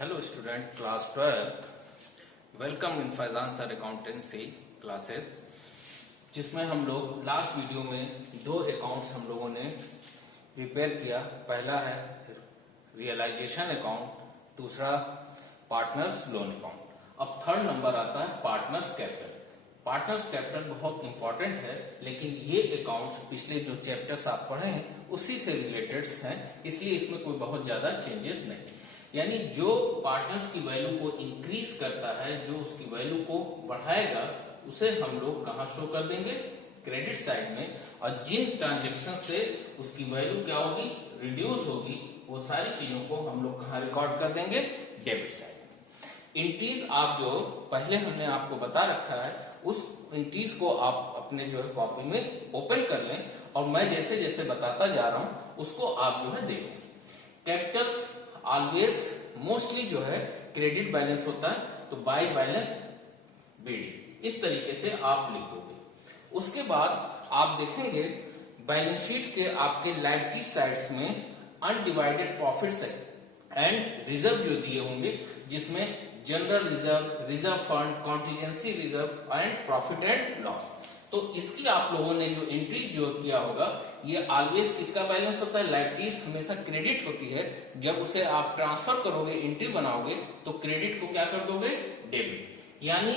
Hello student class 12 welcome in Faizan sir accountancy classes, जिसमें हम लोग लास्ट वीडियो में दो अकाउंट्स हम लोगों ने प्रिपेयर किया। पहला है रियलाइजेशन अकाउंट, दूसरा पार्टनर्स लोन अकाउंट। अब थर्ड नंबर आता है पार्टनर्स कैपिटल। पार्टनर्स कैपिटल बहुत इंपॉर्टेंट है, लेकिन ये अकाउंट्स पिछले जो चैप्टर्स आप पढ़े हैं उसी से रिलेटेड हैं, इसलिए इसमें कोई बहुत ज्यादा चेंजेस नहीं। यानी जो पार्टनर्स की वैल्यू को इंक्रीज करता है, जो उसकी वैल्यू को बढ़ाएगा, उसे हम लोग कहाँ शो कर देंगे? क्रेडिट साइड में। और जिन ट्रांजेक्शन से उसकी वैल्यू क्या होगी? रिड्यूस होगी, वो सारी चीजों को हम लोग कहाँ रिकॉर्ड कर देंगे? Debit side. इंट्रीज आप जो पहले हमने आपको बता रखा है, उस इंट्रीज को आप अपने जो है कॉपी में ओपन कर लें, और मैं जैसे जैसे बताता जा रहा हूं उसको आप जो है देखें। कैपिटल्स ऑलवेज मोस्टली जो है क्रेडिट बैलेंस होता है, तो बाय बैलेंस बीडी, इस तरीके से आप लिख दोगे। उसके बाद आप देखेंगे बैलेंस शीट के आपके लायबिलिटी साइड्स में अनडिवाइडेड प्रॉफिट्स एंड रिजर्व जो दिए होंगे, जिसमें general reserve, reserve fund, contingency reserve and profit and loss. तो इसकी आप लोगों ने जो एंट्री जो किया होगा, ये ऑलवेज किसका बैलेंस होता है? लायबिलिटीज हमेशा क्रेडिट होती है। जब उसे आप ट्रांसफर करोगे, एंट्री बनाओगे, तो क्रेडिट को क्या कर दोगे? डेबिट। यानी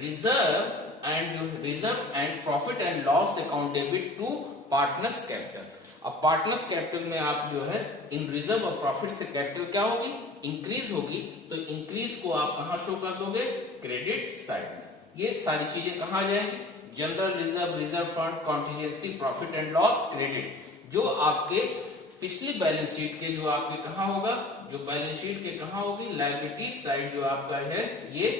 reserve and profit and loss account debit to partners capital. अब पार्टनर्स कैपिटल में आप जो है इन रिजर्व और प्रॉफिट से कैपिटल क्या होगी? इंक्रीज होगी। तो इंक्रीज को आप कहां शो कर दोगे? क्रेडिट साइड में। ये सारी चीजें कहां आ जाएंगी? General reserve, reserve fund, contingency, profit and loss, credit. जो आपके पिछली बैलेंस शीट के जो आपके कहां होगा? जो बैलेंस शीट के कहां होगी? लायबिलिटी साइड जो आपका है ये,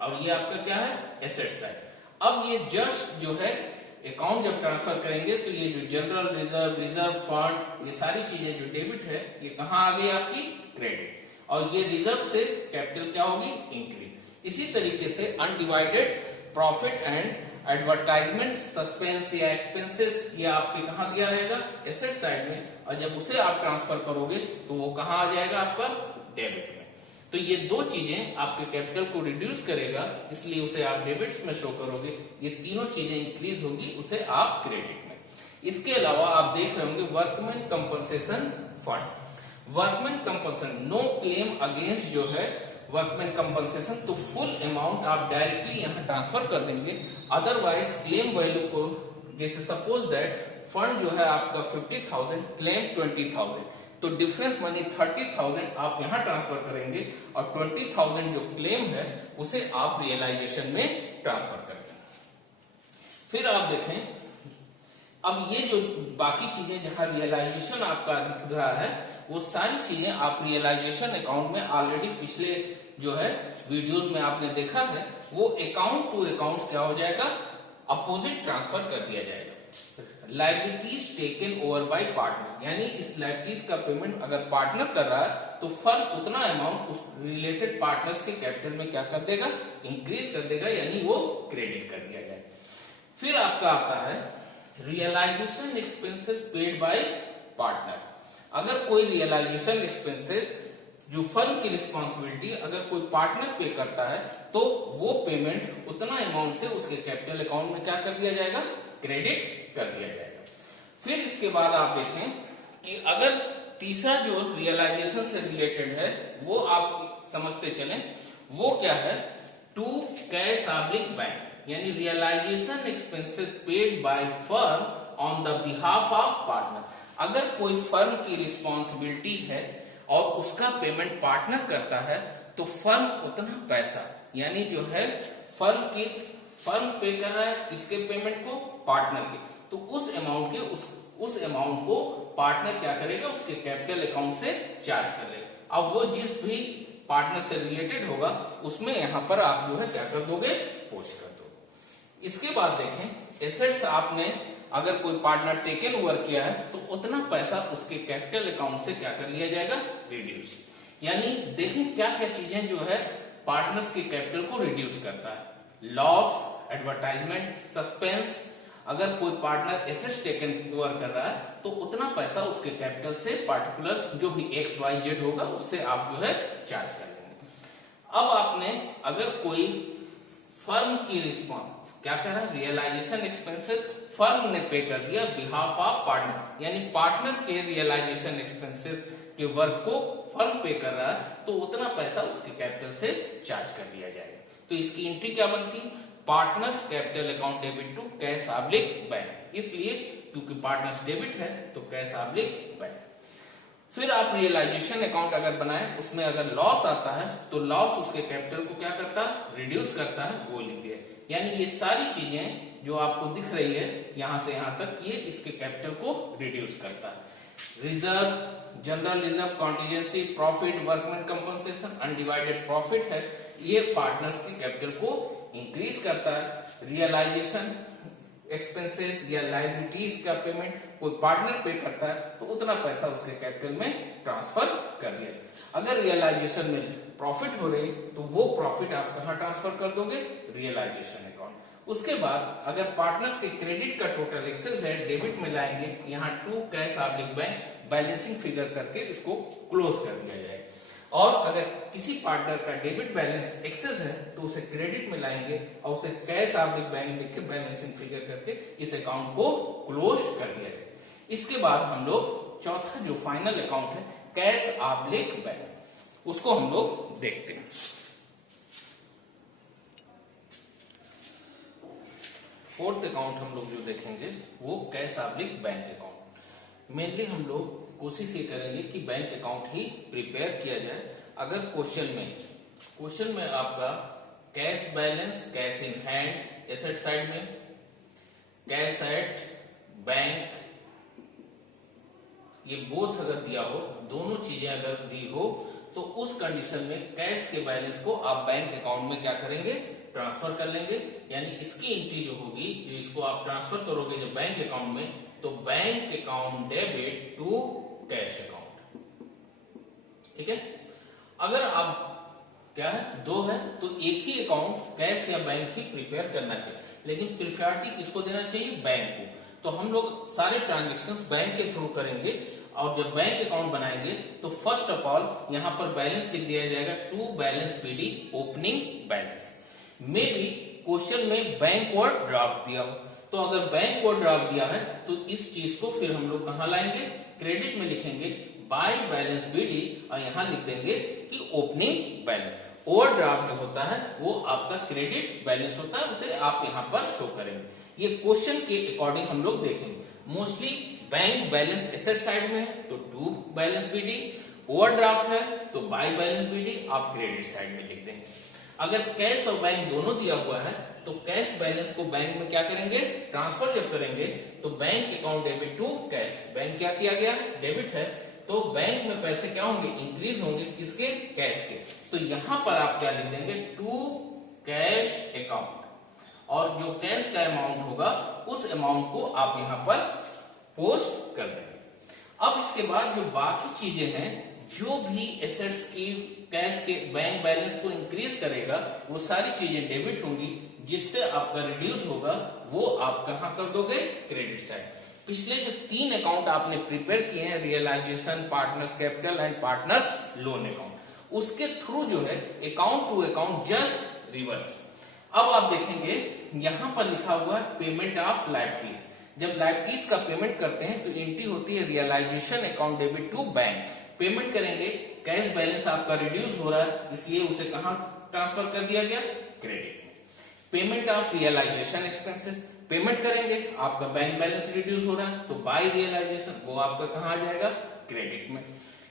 और ये आपका क्या है? Asset side. अब ये जस्ट जो है अकाउंट जब ट्रांसफर करेंगे, तो ये जो जनरल रिजर्व, रिजर्व फंड, ये सारी चीजें जो डेबिट है, ये कहां आ गई? आपकी क्रेडिट। और ये रिजर्व से कैपिटल क्या होगी? इंक्रीज। इसी तरीके से undivided profit and advertisement, suspense या एक्सपेंसेस, ये आपके कहां दिया रहेगा? एसेट साइड में। और जब उसे आप ट्रांसफर करोगे तो वो कहां आ जाएगा? आपका डेबिट में। तो ये दो चीजें आपके कैपिटल को रिड्यूस करेगा, इसलिए उसे आप डेबिट में शो करोगे। ये तीनों चीजें इंक्रीज होगी, उसे आप क्रेडिट में। इसके अलावा आप देख रहे होंगे workman compensation fund. Workman compensation, no claim against जो है वर्कमैन कंपनसेशन, तो फुल अमाउंट आप डायरेक्टली यहां ट्रांसफर कर देंगे। अदरवाइज क्लेम वैल्यू को, जैसे सपोज दैट फंड जो है आपका 50,000, क्लेम 20,000, तो डिफरेंस मनी 30,000 आप यहां ट्रांसफर करेंगे, और 20,000 जो क्लेम है उसे आप रियलाइजेशन में ट्रांसफर करेंगे। फिर आप देखें, अब ये जो बाकी चीजें जहां रियलाइजेशन आपका दिख रहा है, वो सारी चीजें आप रियलाइजेशन अकाउंट में ऑलरेडी पिछले जो है वीडियोस में आपने देखा है, वो अकाउंट टू अकाउंट क्या हो जाएगा? अपोजिट ट्रांसफर कर दिया जाएगा। Liabilities taken over by partner, यानी इस लायबिलिटीज का पेमेंट अगर पार्टनर कर रहा है, तो फर्म उतना अमाउंट उस रिलेटेड पार्टनर्स के कैपिटल में क्या कर देगा? इंक्रीज कर देगा, यानी वो क्रेडिट कर दिया जाएगा। फिर आपका आता है realisation expenses paid by partner. अगर कोई रियलाइजेशन एक्सपेंसेस जो फर्म की रिस्पॉन्सिबिलिटी अगर कोई पार्टनर पे करता है, तो वो पेमेंट उतना अमाउंट से उसके कैपिटल अकाउंट में क्या कर दिया जाएगा? क्रेडिट कर दिया जाएगा। फिर इसके बाद आप देखें कि अगर तीसरा जो रियलाइजेशन से रिलेटेड है, वो आप समझते चलें, वो क्या है? टू कैश ऑब्लिक बैंक, यानी realisation expenses paid by firm on the behalf of partner. अगर कोई फर्म की रिस्पॉन्सिबिलिटी है और उसका पेमेंट पार्टनर करता है, तो फर्म उतना पैसा, यानी जो है फर्म पे कर रहा है किसके पेमेंट को? पार्टनर के। तो उस अमाउंट को पार्टनर क्या करेगा? उसके कैपिटल अकाउंट से चार्ज करेगा। अब वो जिस भी पार्टनर से रिलेटेड होगा, उसमें यहां पर आप जो है क्या कर दोगे? पोस्ट कर दोगे। इसके बाद देखें, एसेट्स आपने अगर कोई पार्टनर टेकन ओवर किया है, तो उतना पैसा उसके कैपिटल अकाउंट से क्या कर लिया जाएगा? रिड्यूस। यानी देखें क्या क्या चीजें जो है पार्टनर्स के कैपिटल को रिड्यूस करता है। लॉस, एडवर्टाइजमेंट, सस्पेंस, अगर कोई पार्टनर एसेट्स टेकन ओवर कर रहा है तो उतना पैसा उसके कैपिटल से पार्टिकुलर जो भी एक्स वाई जेड होगा उससे आप जो है चार्ज कर लेंगे। अब आपने अगर कोई फर्म की रिस्पॉन्स क्या कह रहा है, रियलाइजेशन एक्सपेंसेस फर्म ने पे कर दिया बिहाफ ऑफ पार्टनर, यानी पार्टनर के रियलाइजेशन एक्सपेंसेस के वर्क को फर्म पे कर रहा है तो उतना पैसा उसके कैपिटल से चार्ज कर दिया जाएगा। तो इसकी एंट्री क्या बनती है, partners capital account debit to cash oblique bank, इसलिए क्योंकि पार्टनर्स डेबिट है तो कैश ऑब्लिक बैंक। फिर आप रियलाइजेशन अकाउंट अगर बनाए उसमें अगर लॉस आता है तो लॉस उसके कैपिटल को क्या करता है, रिड्यूस करता है, वो लिख दिया। यानी ये सारी चीजें जो आपको दिख रही है यहां से यहां तक, ये इसके कैपिटल को रिड्यूस करता है। Reserve, general reserve, contingency, profit, workman compensation, undivided profit है, ये पार्टनर्स के कैपिटल को इंक्रीज करता है। रियलाइजेशन एक्सपेंसेस या लायबिलिटीज का पेमेंट कोई पार्टनर पे करता है तो उतना पैसा उसके कैपिटल में ट्रांसफर कर दिया। अगर रियलाइजेशन में प्रॉफिट हो रही तो वो प्रॉफिट आप कहां ट्रांसफर कर दोगे, रियलाइजेशन अकाउंट। उसके बाद अगर पार्टनर्स के क्रेडिट का टोटल एक्सेस है डेबिट में लाएंगे, यहाँ to cash oblique bank balancing figure करके इसको क्लोज कर दिया जाए। और अगर किसी पार्टनर का डेबिट बैलेंस एक्सेस है तो उसे क्रेडिट में लाएंगे और उसे कैश ऑब्लिक बैंक लिख के बैलेंसिंग फिगर करके इस अकाउंट को क्लोज कर दिया जाए। इसके बाद हम लोग चौथा जो फाइनल अकाउंट है कैश ऑब्लिक बैंक, उसको हम लोग देखते हैं। फोर्थ अकाउंट हम लोग जो देखेंगे वो cash oblique bank account. Mainly हम लोग कोशिश ये करेंगे कि बैंक अकाउंट ही प्रिपेयर किया जाए। अगर क्वेश्चन में आपका cash balance, cash in hand asset side में, कैश एट बैंक, ये बोथ अगर दिया हो, दोनों चीजें अगर दी हो तो उस कंडीशन में कैश के बैलेंस को आप बैंक अकाउंट में क्या करेंगे, ट्रांसफर कर लेंगे। यानी इसकी एंट्री जो होगी, जो इसको आप ट्रांसफर करोगे जब बैंक अकाउंट में, तो bank account debit to cash account, ठीक है। अगर आप क्या है, दो है तो एक ही अकाउंट कैश या बैंक ही प्रिपेयर करना चाहिए, लेकिन प्रिफियरिटी किसको देना चाहिए, बैंक को। तो हम लोग सारे ट्रांजेक्शन्स बैंक के थ्रू करेंगे और जब बैंक अकाउंट बनाएंगे तो फर्स्ट ऑफ ऑल यहाँ पर बैलेंस लिख दिया जाएगा to balance PD opening balance. May be question में बैंक और ड्राफ्ट दिया हो, तो अगर बैंक और ड्राफ्ट दिया है तो इस चीज को फिर हम लोग कहां लाएंगे, क्रेडिट में लिखेंगे बाय बैलेंस बीडी और यहां लिख देंगे कि ओपनिंग बैलेंस। ओवरड्राफ्ट जो होता है वो आपका क्रेडिट बैलेंस होता है, उसे आप यहां पर शो करेंगे। ये क्वेश्चन के अकॉर्डिंग हम लोग देखेंगे। Mostly bank balance asset side में है तो टू बैलेंस बीडी, ओवरड्राफ्ट है तो बाय बैलेंस बीडी आप क्रेडिट साइड में लिख देंगे। अगर कैश और बैंक दोनों दिया हुआ है तो कैश बैलेंस को बैंक में क्या करेंगे, ट्रांसफर जब करेंगे तो bank account debit to cash, bank क्या किया गया, डेबिट है, तो बैंक में पैसे क्या होंगे, इंक्रीज होंगे, किसके, कैश के। तो यहां पर आप क्या लिख देंगे, टू कैश अकाउंट, और जो कैश का अमाउंट होगा उस अमाउंट को आप यहां पर पोस्ट कर देंगे। अब इसके बाद जो बाकी चीजें हैं, जो भी एसेट्स की कैश के बैंक बैलेंस को इंक्रीज करेगा वो सारी चीजें डेबिट होंगी, जिससे आपका रिड्यूस होगा वो आप कहां कर दोगे, क्रेडिट साइड। पिछले जो 3 अकाउंट आपने प्रिपेयर किए हैं, realisation, partners capital and partners loan account, उसके थ्रू जो है account to account just reverse. अब आप देखेंगे यहां पर लिखा हुआ है पेमेंट ऑफ लायबिलिटीज। जब लायबिलिटीज का पेमेंट करते हैं तो एंट्री होती है realisation account debit to bank. Payment करेंगे, कैश बैलेंस आपका रिड्यूस हो रहा है इसलिए उसे कहां ट्रांसफर कर दिया गया, क्रेडिट में। Payment of realisation expenses, payment करेंगे, आपका बैंक बैलेंस रिड्यूस हो रहा है तो बाय रियलाइजेशन वो आपका कहां आ जाएगा, क्रेडिट में।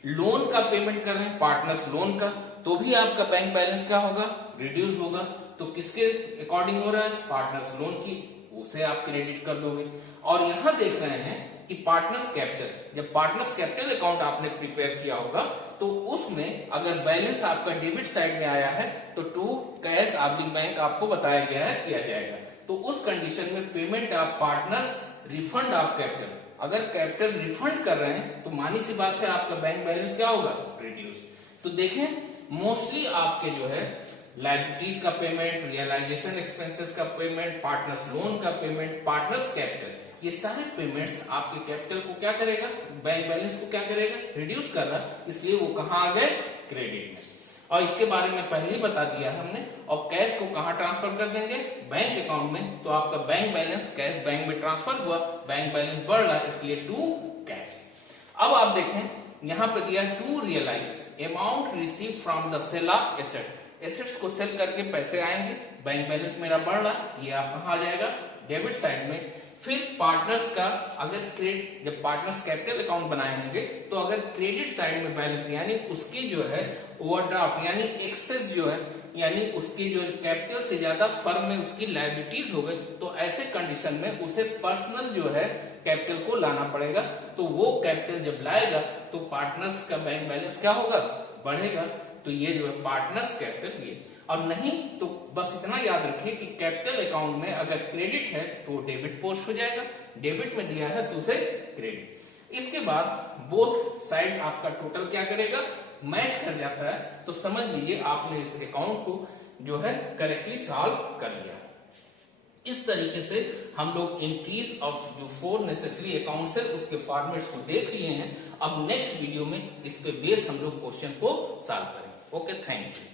लोन का पेमेंट कर रहे हैं, पार्टनर्स लोन का, तो भी आपका बैंक बैलेंस क्या होगा, रिड्यूस होगा, तो किसके अकॉर्डिंग हो रहा है, पार्टनर्स लोन की, उसे आप क्रेडिट कर दोगे। और यहां देख रहे हैं कि पार्टनर्स कैपिटल, जब पार्टनर्स कैपिटल अकाउंट आपने प्रिपेयर किया होगा तो उसमें अगर बैलेंस आपका डेबिट साइड में आया है तो टू कैश ऑब्लिक बैंक आपको बताया गया है, किया जाएगा। तो उस कंडीशन में payment of partners, refund of capital, अगर कैपिटल रिफंड कर रहे हैं तो मानी सी बात है आपका बैंक बैलेंस क्या होगा, रिड्यूस। तो देखें मोस्टली आपके जो है लायबिलिटीज का पेमेंट, रियलाइजेशन एक्सपेंसेस का पेमेंट, पार्टनर्स लोन का पेमेंट, पार्टनर्स कैपिटल, ये सारे पेमेंट्स आपके कैपिटल को क्या करेगा, बैंक बैलेंस को क्या करेगा, रिड्यूस कर रहा, इसलिए वो कहाँ आ गए, क्रेडिट में। और इसके बारे में पहले ही बता दिया हमने। और कैश को कहाँ ट्रांसफर कर देंगे, बैंक अकाउंट में। तो आपका बैंक बैलेंस कैश बैंक में ट्रांसफर हुआ, बैंक बैलेंस बढ़ रहा है, इसलिए टू कैश। अब आप देखें यहाँ पे दिया to realise amount receive from the sale of asset, assets को सेल करके पैसे आएंगे, बैंक बैलेंस मेरा बढ़ रहा, ये आप कहाँ आ जाएगा, डेबिट साइड में। फिर पार्टनर्स का अगर क्रेडिट, जब पार्टनर्स कैपिटल अकाउंट बनाएंगे तो अगर क्रेडिट साइड में बैलेंस यानी उसकी जो है ओवरड्राफ्ट यानी एक्सेस जो है, यानी उसकी जो कैपिटल से ज्यादा फर्म में उसकी लायबिलिटीज हो गई, तो ऐसे कंडीशन में उसे पर्सनल जो है कैपिटल को लाना पड़ेगा। तो वो कैपिटल जब लाएगा तो पार्टनर्स का बैंक बैलेंस क्या होगा, बढ़ेगा। तो ये जो है पार्टनर्स कैपिटल ये। और नहीं तो बस इतना याद रखिए कि कैपिटल अकाउंट में अगर क्रेडिट है तो डेबिट पोस्ट हो जाएगा, डेबिट में दिया है तो उसे क्रेडिट। इसके बाद बोथ साइड आपका टोटल क्या करेगा, मैच कर जाता है, तो समझ लीजिए आपने इस अकाउंट को जो है करेक्टली सॉल्व कर लिया। इस तरीके से हम लोग इंक्रीज ऑफ जो 4 नेसेसरी अकाउंट्स है उसके फॉर्मेट्स को देख लिए हैं। अब नेक्स्ट वीडियो में इस पे बेस हम लोग क्वेश्चन को सॉल्व करेंगे। Okay, thank you.